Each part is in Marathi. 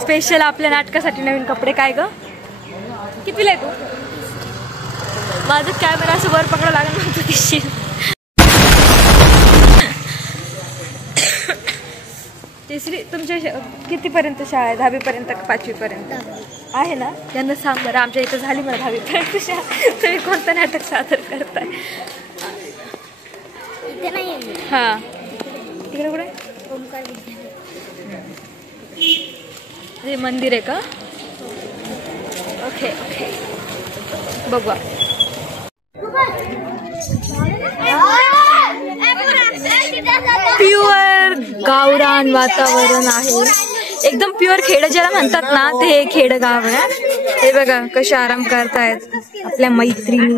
स्पेशल आपल्या नाटकासाठी नवीन कपडे. काय ग कितीला आहे तू? माझं कॅमेरा असं वर पकडा लागेल ना दिसशील. तिसरी तुमच्या कितीपर्यंत शाळा आहे? 10वी पर्यंत का 5वी पर्यंत आहे ना? त्यांना सांग बरं, आमच्या इथं झाली मला 10वी पर्यंत शाळा. तुम्ही कोणतं नाटक सादर करताय? हा तिकडे कुठे? हे मंदिर आहे का? ओके ओके बघू. प्युअर गावरान वातावरण आहे, एकदम प्युअर. खेड ज्याला म्हणतात ना ते हे खेडगाव आहे. हे बघा कशा आराम करतायत आपल्या मैत्रिणी.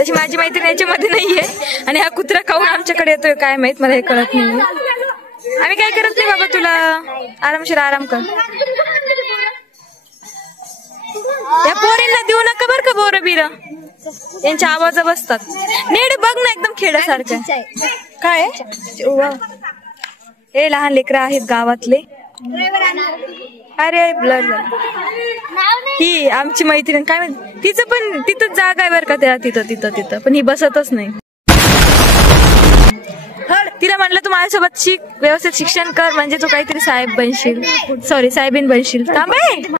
तशी माझी मैत्रीण याच्यामध्ये नाहीये आणि हा कुत्रा खाऊन आमच्याकडे येतोय काय माहित, मला हे कळत नाही. आम्ही काय करत नाही बाबा, तुला आरामशीर आराम कर. या पोरींना देऊ नका बर का बोर बिर, यांच्या आवाज बसतात. नेड बघ ना एकदम खेड्यासारखं. काय हे लहान लेकरं आहेत गावातले. अरे ब्लड. ही आमची मैत्रीण काय म्हणते, तिचं पण तिथं जागा आहे बरं का त्या तिथं पण ही बसतच नाही. तिला म्हणलं तू माझ्यासोबत शिक, व्यवस्थित शिक्षण कर, म्हणजे तू काहीतरी साहेब बनशील, सॉरी साहेबीन बनशील. थांब